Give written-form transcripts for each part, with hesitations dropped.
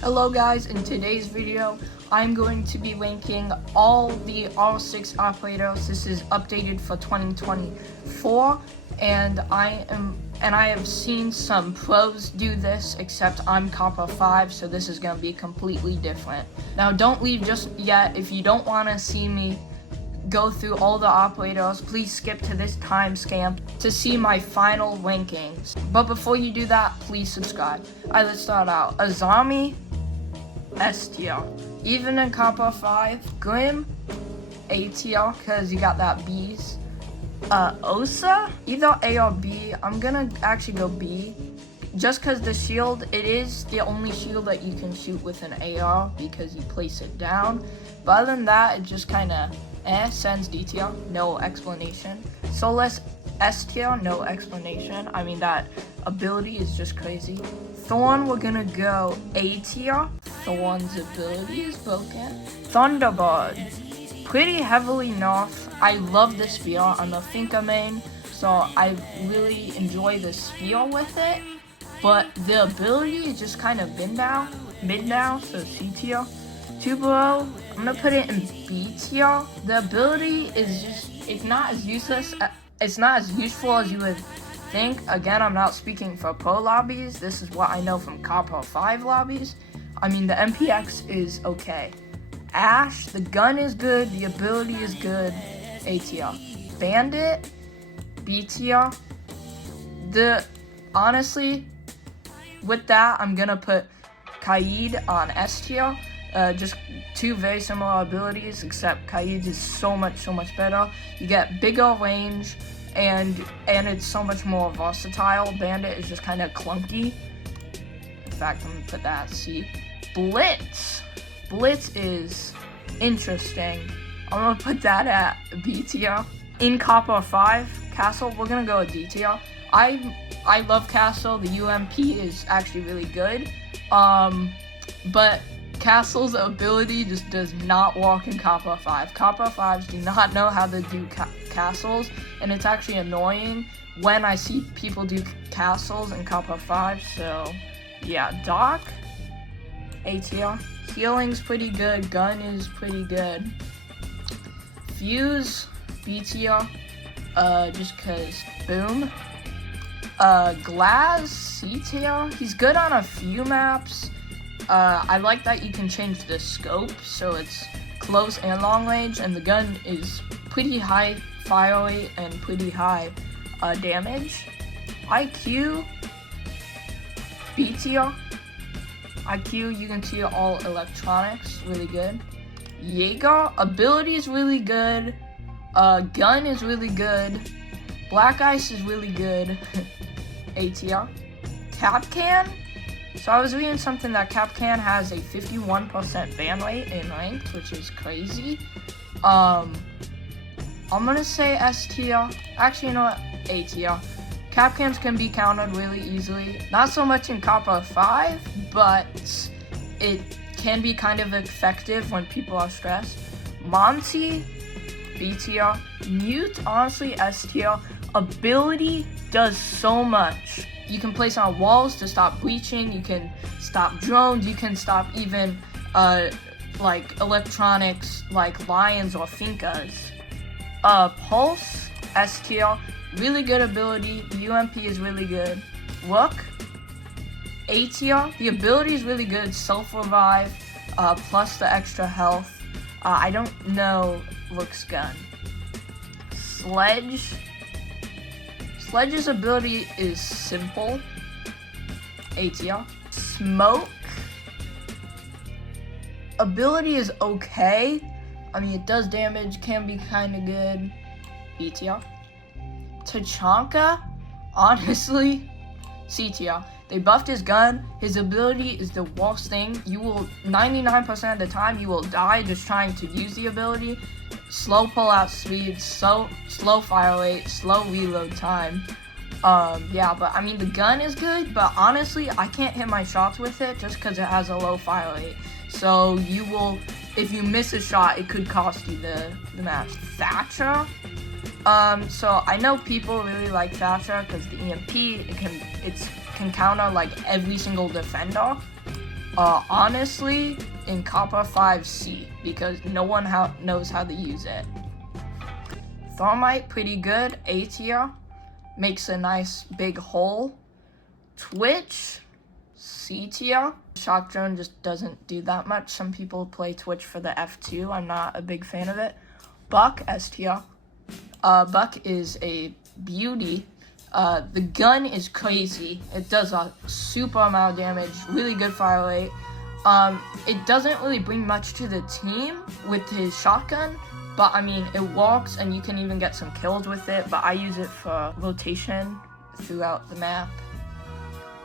Hello guys, in today's video, I'm going to be linking all the R6 operators. This is updated for 2024, and I have seen some pros do this, except I'm Copper 5, so this is going to be completely different. Now don't leave just yet. If you don't want to see me go through all the operators, please skip to this timestamp to see my final rankings. But before you do that, please subscribe. Alright, let's start out. Azami, S tier. Even in Copper 5, Grim, A tier, because you got that B's. Osa, either A or B. I'm gonna actually go B. Just because the shield, it is the only shield that you can shoot with an AR because you place it down. But other than that, it just kind of Sends D tier, no explanation. Solas, S tier, no explanation. I mean, that ability is just crazy. Thorn, we're gonna go A tier. Thorn's ability is broken. Thunderbird, pretty heavily nerfed. I love the spear. I'm a Finka main, so I really enjoy the spear with it. But the ability is just kind of mid now, so C tier. Beaulo, I'm gonna put it in B tier. The ability is it's not as useful as you would think. Again, I'm not speaking for pro lobbies. This is what I know from Copper 5 lobbies. I mean, the MPX is okay. Ash, the gun is good, the ability is good, A tier. Bandit, B tier. Honestly, with that, I'm gonna put Kaid on S tier. Just two very similar abilities, except Kaid is so much better. You get bigger range, and it's so much more versatile. Bandit is just kind of clunky. In fact, I'm gonna put that at C. Blitz is interesting. I'm gonna put that at B tier. In Copper 5, Castle, we're gonna go with D tier. I love Castle. The UMP is actually really good. But Castle's ability just does not work in Copper 5. Copper 5s do not know how to do castles, and it's actually annoying when I see people do castles in Copper 5, so yeah. Doc, A tier. Healing's pretty good, gun is pretty good. Fuse, B tier, just cause boom. Glass, C tier. He's good on a few maps. I like that you can change the scope, so it's close and long range, and the gun is pretty high fire rate and pretty high damage. IQ, B tier. IQ, you can see all electronics, really good. Jaeger, ability is really good. Gun is really good. Black Ice is really good. A tier. Capcan. So I was reading something that Capcan has a 51% ban rate in ranked, which is crazy. I'm gonna say S tier. Actually, you know what? A tier. Capcans can be countered really easily. Not so much in Copper 5, but it can be kind of effective when people are stressed. Monty, B tier. Mute, honestly, S tier. Ability does so much. You can place on walls to stop bleaching, you can stop drones, you can stop even like electronics like lions or finkas. Pulse, S tier, really good ability, the UMP is really good. Rook, A tier, the ability is really good, self-revive, plus the extra health. I don't know Rook's gun. Sledge's ability is simple, A tier. Smoke, ability is okay. I mean, it does damage, can be kind of good, B tier. Tachanka, honestly, C tier. They buffed his gun. His ability is the worst thing. 99% of the time, you will die just trying to use the ability. Slow pullout speed, slow fire rate, slow reload time. Yeah, but I mean, the gun is good, but honestly, I can't hit my shots with it just because it has a low fire rate. So if you miss a shot, it could cost you the match. Thatcher, so I know people really like Thatcher because the EMP, it can counter like every single defender. Honestly, in Copper 5C, because no one knows how to use it. Thermite, pretty good. A tier, makes a nice big hole. Twitch, C tier. Shock drone just doesn't do that much. Some people play Twitch for the F2. I'm not a big fan of it. Buck, S tier. Buck is a beauty. The gun is crazy. It does a super amount of damage, really good fire rate. It doesn't really bring much to the team with his shotgun, but I mean, it works and you can even get some kills with it, but I use it for rotation throughout the map.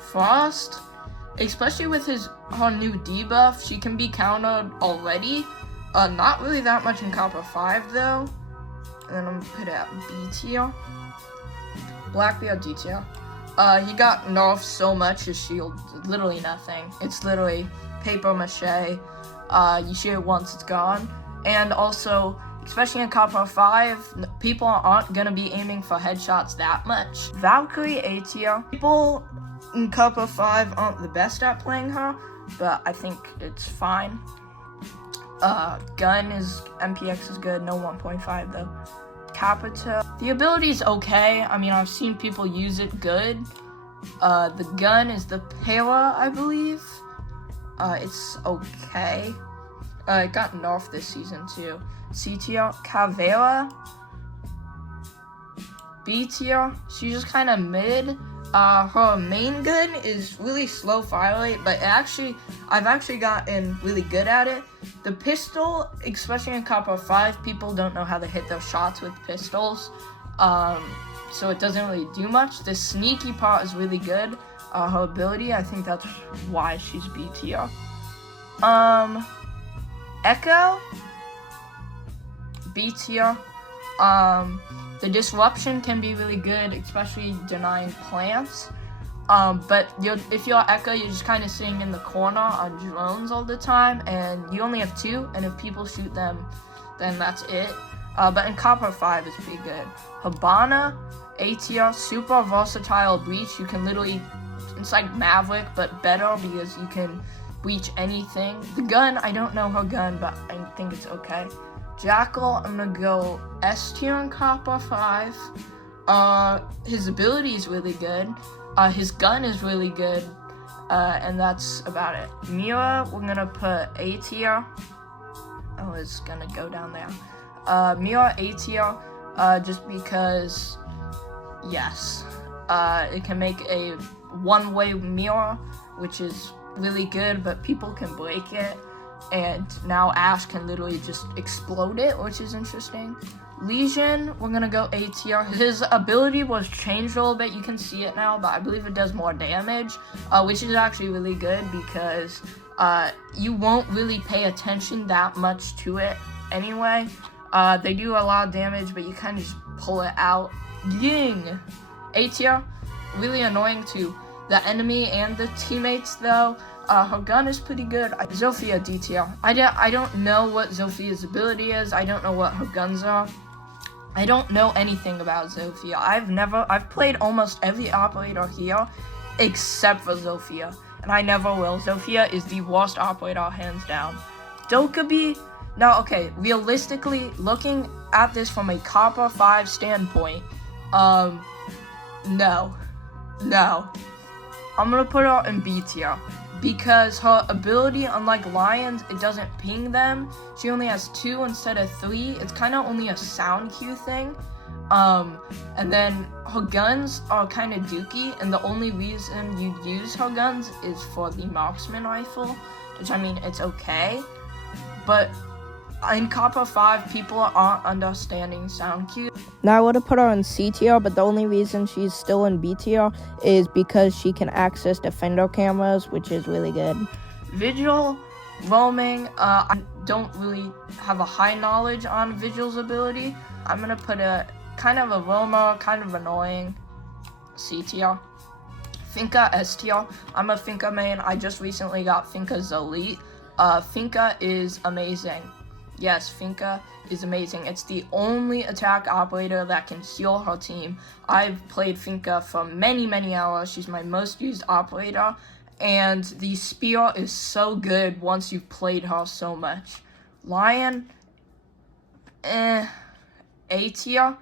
Frost, especially with her new debuff, she can be countered already. Not really that much in Copper 5 though. And then I'm gonna put it at B tier. Blackbeard, D tier. He got nerfed so much, his shield, literally nothing. It's literally paper mache. You shoot it once, it's gone. And also, especially in Copper 5, people aren't gonna be aiming for headshots that much. Valkyrie, A tier. People in Copper 5 aren't the best at playing her, but I think it's fine. Gun is, MPX is good, no 1.5 though. Capita, the ability is okay. I mean, I've seen people use it good. The gun is the Para, I believe. It's okay. It got nerfed this season too. C tier, Caveira. B tier, she's just kind of mid. Her main gun is really slow fire rate, but I've actually gotten really good at it. The pistol, especially in Copper 5, people don't know how to hit their shots with pistols, so it doesn't really do much. The sneaky part is really good. Her ability, I think that's why she's B tier. Echo, B tier. The disruption can be really good, especially denying plants. But if you're Echo, you're just kind of sitting in the corner on drones all the time, and you only have 2, and if people shoot them, then that's it. But in Copper 5, it's pretty good. Habana, A tier, super versatile breach. You can literally, it's like Maverick, but better because you can breach anything. The gun, I don't know her gun, but I think it's okay. Jackal, I'm gonna go S tier in Copper 5. His ability is really good. His gun is really good. And that's about it. Mira, we're gonna put A tier. Oh, it's gonna go down there. Mira, A tier, just because, yes. It can make a one-way mirror, which is really good, but people can break it. And now Ash can literally just explode it, which is interesting. Legion, we're gonna go A tier. His ability was changed a little bit. You can see it now, but I believe it does more damage, which is actually really good because you won't really pay attention that much to it anyway. They do a lot of damage, but you kind of just pull it out. Ying, A tier, really annoying to the enemy and the teammates though. Her gun is pretty good. Zofia, D tier. I don't know what Zofia's ability is. I don't know what her guns are. I don't know anything about Zofia. I've played almost every operator here except for Zofia, and I never will. Zofia is the worst operator, hands down. Dokkaebi, now okay, realistically, looking at this from a Copper 5 standpoint, no. I'm gonna put her in B tier. Because her ability, unlike Lions, it doesn't ping them. She only has 2 instead of 3. It's kind of only a sound cue thing. And then her guns are kind of dookie, and the only reason you use her guns is for the marksman rifle, which I mean, it's okay. But in Copper 5, people aren't understanding sound cues. Now I would have put her in C tier, but the only reason she's still in B tier is because she can access defender cameras, which is really good. Vigil, roaming, I don't really have a high knowledge on Vigil's ability. I'm gonna put a kind of a roamer, kind of annoying, C tier. Finka, S tier. I'm a Finka main. I just recently got Finka's Elite. Finka is amazing. Yes, Finka is amazing. It's the only attack operator that can heal her team. I've played Finka for many, many hours. She's my most used operator, and the spear is so good once you've played her so much. Lion, A tier.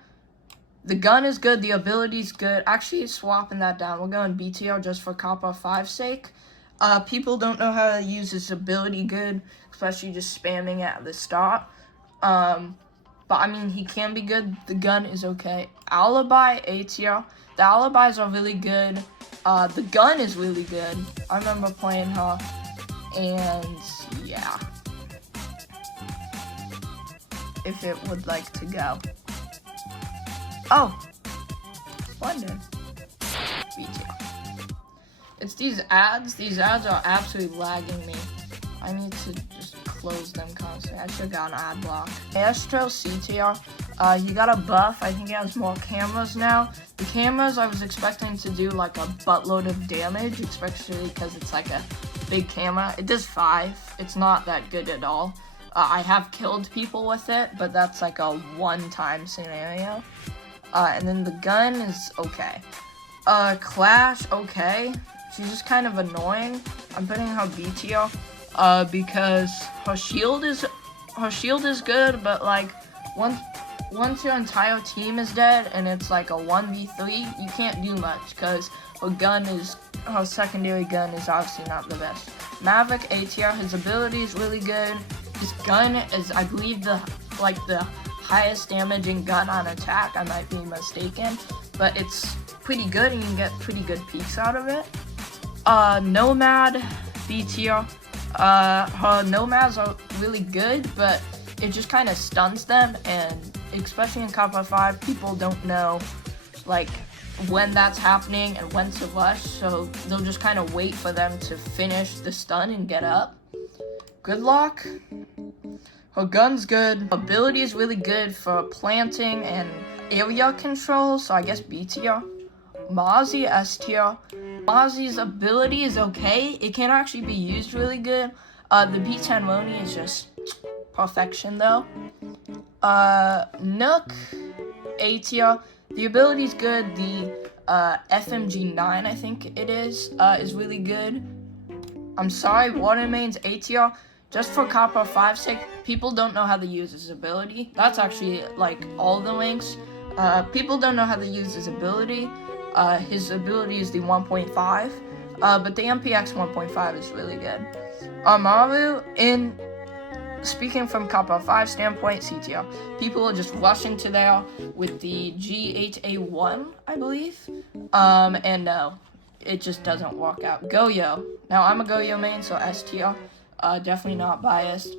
The gun is good, the ability's good. Actually, swapping that down. We're going B tier just for Copper 5's sake. People don't know how to use his ability good, especially just spamming at the start. But I mean, he can be good. The gun is okay. Alibi, A tier. The alibis are really good. The gun is really good. I remember playing her, and yeah. If it would like to go. Oh, splendid. B tier. It's these ads. These ads are absolutely lagging me. I need to just close them constantly. I should have got an ad block. Astro C tier. He got a buff. I think he has more cameras now. The cameras, I was expecting to do like a buttload of damage, especially because it's like a big camera. It does 5. It's not that good at all. I have killed people with it, but that's like a one-time scenario. And then the gun is okay. Clash, okay. She's just kind of annoying. I'm putting her B tier, because her shield is good, but like once your entire team is dead and it's like a 1v3, you can't do much because her secondary gun is obviously not the best. Maverick A tier, his ability is really good. His gun is, I believe, the highest damaging gun on attack. I might be mistaken, but it's pretty good and you can get pretty good peeks out of it. Nomad B tier. Her nomads are really good, but it just kind of stuns them, and especially in Copper 5, people don't know like when that's happening and when to rush, so they'll just kind of wait for them to finish the stun and get up. Good luck. Her gun's good. Ability is really good for planting and area control, so I guess B tier. Maciejay S tier. Maciejay's ability is okay. It can actually be used really good. The B10 Roni is just perfection though. Nook A tier. The ability's good. The FMG9, I think it is really good. I'm sorry, Watermain's A tier. Just for Copper 5's sake, people don't know how to use his ability. That's actually like all the links. People don't know how to use his ability. His ability is the 1.5, but the MPX 1.5 is really good. Amaru, speaking from Copper 5 standpoint, C tier. People are just rushing to there with the G8A1, I believe. And no, it just doesn't work out. Goyo. Now, I'm a Goyo main, so S tier. Definitely not biased.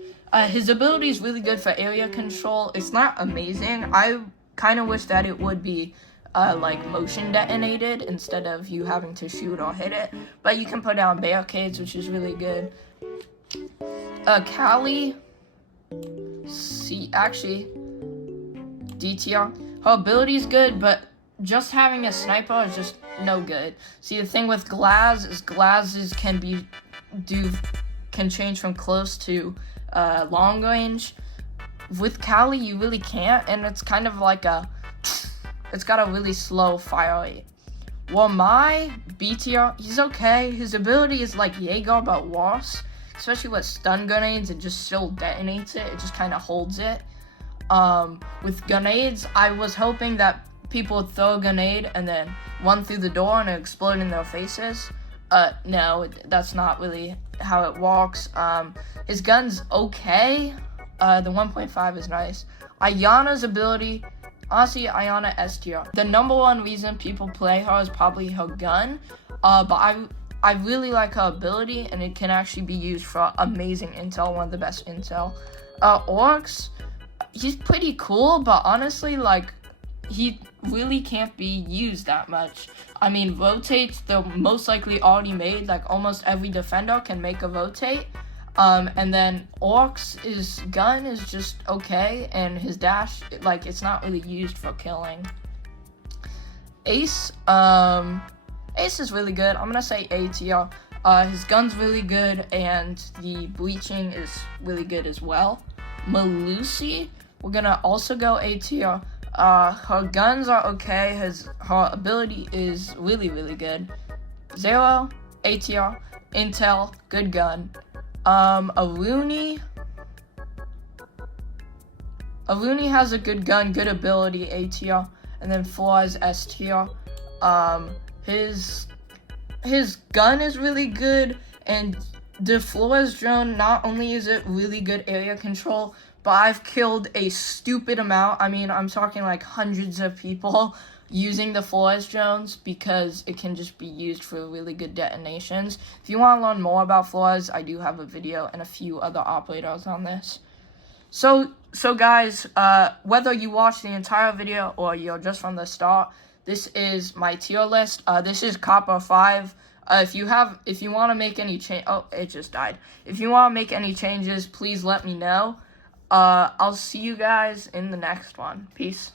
His ability is really good for area control. It's not amazing. I kind of wish that it would be like motion detonated instead of you having to shoot or hit it. But you can put down barricades, which is really good. Callie, D tier. Her ability is good, but just having a sniper is just no good. See, the thing with Glaz is Glaz's can change from close to long range. With Callie, you really can't, and it's kind of like it's got a really slow fire rate. My B tier, he's okay. His ability is like Jaeger, but worse. Especially with stun grenades, it just still detonates it. It just kind of holds it. With grenades, I was hoping that people would throw a grenade and then run through the door and explode in their faces. No, that's not really how it works. His gun's okay. The 1.5 is nice. Ayana's ability, honestly, Ayana S tier. The number one reason people play her is probably her gun, but I really like her ability, and it can actually be used for amazing intel, one of the best intel. Orcs, he's pretty cool, but honestly, like, he really can't be used that much. I mean, rotates, they're most likely already made. Like, almost every defender can make a rotate. And then Orc's gun is just okay, and his dash, like, it's not really used for killing. Ace is really good. I'm gonna say A tier. His gun's really good, and the bleaching is really good as well. Melusi, we're gonna also go A tier. Her guns are okay. Her ability is really, really good. Zero, A tier. Intel, good gun. Aluni has a good gun, good ability, A tier. And then flaws, S tier. His gun is really good, and the Flores drone, not only is it really good area control, but I've killed a stupid amount. I mean, I'm talking like hundreds of people using the Flores drones because it can just be used for really good detonations. If you want to learn more about Flores, I do have a video and a few other operators on this. So guys, whether you watch the entire video or you're just from the start, this is my tier list. This is Copper 5. If you want to make any change, oh, it just died. If you want to make any changes, please let me know. I'll see you guys in the next one. Peace.